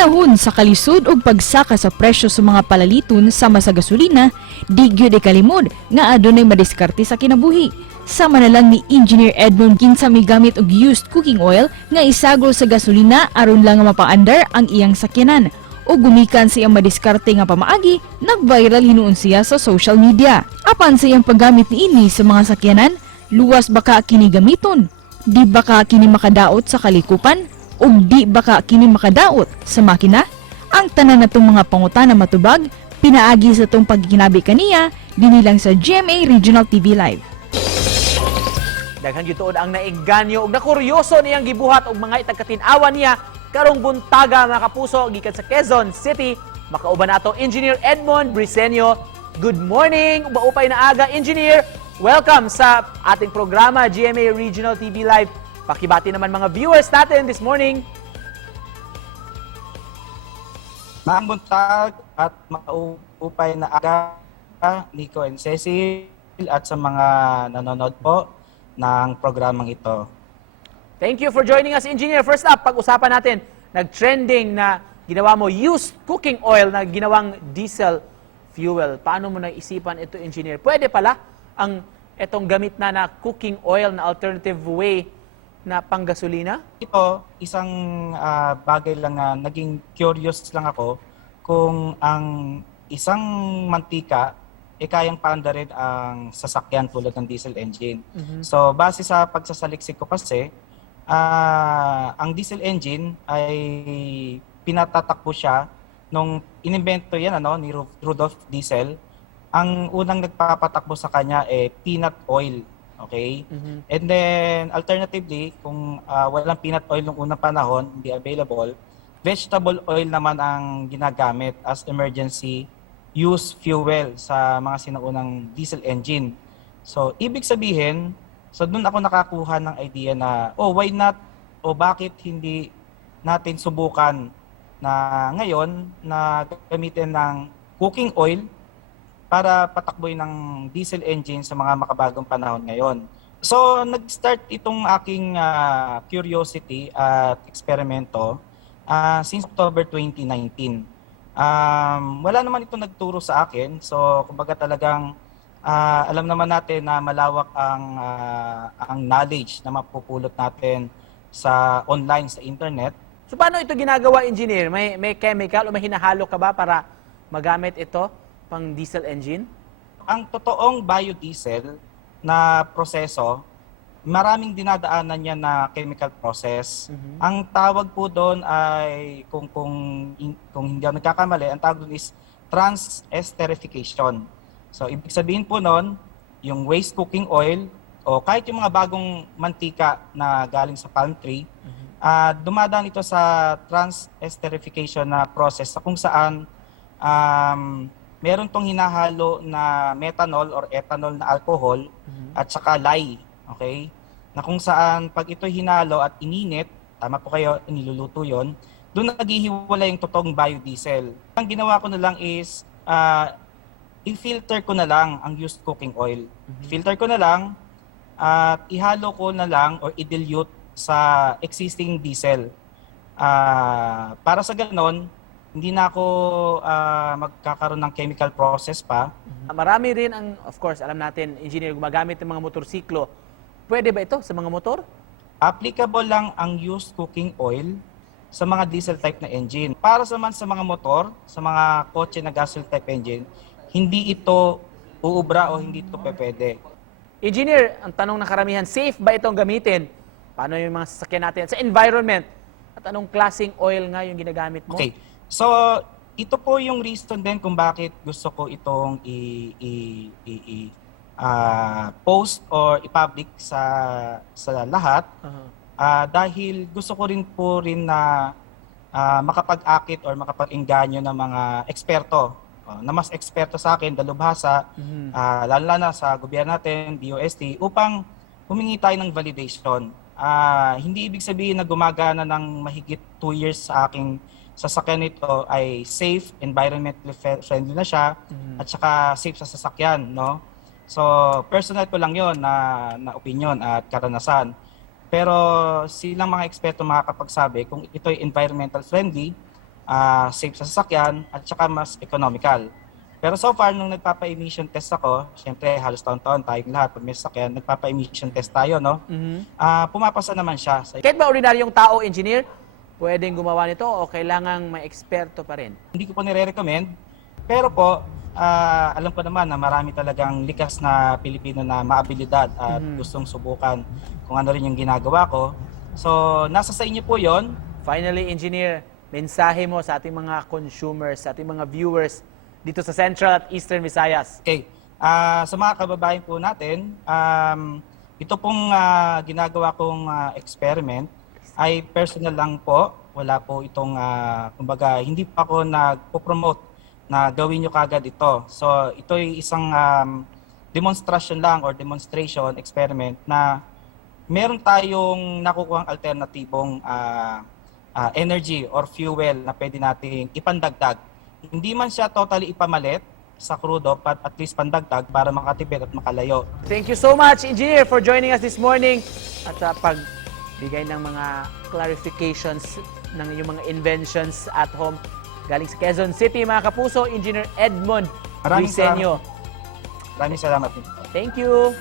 panahon sa kalisod ug pagsaka sa presyo sa mga palaliton sama sa gasolina, di gyud ikalimod nga adunay madiskarte sa kinabuhi. Sama na lang ni Engineer Edmond kinsa migamit og used cooking oil nga isagol sa gasolina aron lang nga mapaandar ang iyang sakyanan. O gumikan sa iyang madiskarte nga pamaagi, nag-viral hinuon siya sa social media. Apan sa iyang paggamit niini sa mga sakyanan, luwas baka kini gamiton? Di baka kini makadaot sa kalikupan? O di baka kini makadaot sa makina? Ang tanan natong mga pangutana matubag, pinaagi sa tong pagkinabi kaniya, dinilang sa GMA Regional TV Live. Daghang gituod ang naengganyo ug nakuryoso niyang gibuhat og mga itagkatin-awan niya karong buntaga mga kapuso gikan sa Quezon City. Makauban nato Engineer Edmond Briseño. Good morning, maupay na aga Engineer. Welcome sa ating programa GMA Regional TV Live. Pakibati naman mga viewers natin this morning. Maang buntag at maupay na aga, Nico and Cecil, at sa mga nanonood po ng programang ito. Thank you for joining us, Engineer. First up, pag-usapan natin, nag-trending na ginawa mo used cooking oil na ginawang diesel fuel. Paano mo naisipan ito, Engineer? Pwede pala ang itong gamit na cooking oil na alternative way na panggasolina? Ito, isang bagay lang na naging curious lang ako kung ang isang mantika kayang paandarin ang sasakyan tulad ng diesel engine. So, base sa pagsasaliksik ko kasi, ang diesel engine ay pinatatakbo siya nung inimbento yan ni Rudolf Diesel. Ang unang nagpapatakbo sa kanya peanut oil. Okay? And then, alternatively, kung walang peanut oil nung unang panahon, hindi available, vegetable oil naman ang ginagamit as emergency use fuel sa mga sinaunang diesel engine. So, ibig sabihin, doon ako nakakuha ng idea na, why not, bakit hindi natin subukan na ngayon na gamitin ng cooking oil para patakboy ng diesel engine sa mga makabagong panahon ngayon. So, nag-start itong aking curiosity at eksperimento since October 2019. Wala naman ito nagturo sa akin. So, kumbaga talagang alam naman natin na malawak ang knowledge na mapupulot natin sa online, sa internet. So, paano ito ginagawa, Engineer? May chemical o may hinahalo ka ba para magamit ito pang diesel engine? Ang totoong biodiesel na proseso, maraming dinadaanan niya na chemical process. Ang tawag po doon ay, kung hindi ako nagkakamali, ang tawag doon is trans-esterification. So, ibig sabihin po noon, yung waste cooking oil, o kahit yung mga bagong mantika na galing sa palm tree, dumadaan ito sa trans-esterification na process kung saan meron tong hinahalo na methanol or ethanol na alcohol at saka lye. Okay? Na kung saan pag ito hinalo at ininit, tama po kayo, niluluto yon, doon naghihiwala yung totoong biodiesel. Ang ginawa ko na lang is, i-filter ko na lang ang used cooking oil. Filter ko na lang at ihalo ko na lang or i-dilute sa existing diesel. Para sa ganon, hindi na ako magkakaroon ng chemical process pa. Marami rin ang, of course, alam natin, Engineer, gumagamit ng mga motorsiklo. Pwede ba ito sa mga motor? Applicable lang ang used cooking oil sa mga diesel type na engine. Para sa mga motor, sa mga kotse na gasoil type engine, hindi ito uubra o hindi ito pwede. Engineer, ang tanong ng karamihan, safe ba itong gamitin? Paano yung mga sasakyan natin sa environment? At anong klaseng oil nga yung ginagamit mo? Okay. So, ito po yung reason din kung bakit gusto ko itong post or i-public sa lahat. Dahil gusto ko rin po na makapag-akit or makapag-engganyo ng mga eksperto na mas eksperto sa akin, dalubhasa, lalo na sa gobyerno natin, DOST, upang humingi tayo ng validation. Hindi ibig sabihin na gumagana ng mahigit 2 years sa aking sasakyan nito ay safe, environmentally friendly na siya, at saka safe sa sasakyan, no? So, personal ko lang yon na opinion at karanasan. Pero silang mga eksperto makakapagsabi kung ito'y environmental friendly safe sa sasakyan at saka mas economical. Pero so far, nung nagpapa-emission test ako, syempre halos taon-taon tayong lahat, pag may sasakyan, nagpapa-emission test tayo, no? Pumapasa naman siya. Kahit ba ordinaryong tao, engineer, pwedeng gumawa nito o kailangang may eksperto pa rin? Hindi ko po nire-recommend, pero po, alam ko naman na marami talagang likas na Pilipino na maabilidad at gustong subukan kung ano rin yung ginagawa ko. So, nasa sa inyo po yon. Finally, engineer, mensahe mo sa ating mga consumers, sa ating mga viewers dito sa Central at Eastern Visayas. Okay. Sa mga kababayan po natin, ito pong ginagawa kong experiment ay personal lang po. Wala po itong, kumbaga, hindi pa ako nagpo-promote na gawin nyo kagad ito. So, ito ay isang demonstration lang or demonstration experiment na meron tayong nakukuhang alternatibong energy or fuel na pwede nating ipandagdag. Hindi man siya totally ipamalit sa crudo, but at least pandagdag para makatipid at makalayo. Thank you so much, engineer, for joining us this morning at pagbigay ng mga clarifications ng iyong mga inventions at home. Galing sa Quezon City, mga kapuso, Engineer Edmond Maraming Briseño. Maraming salamat. Thank you.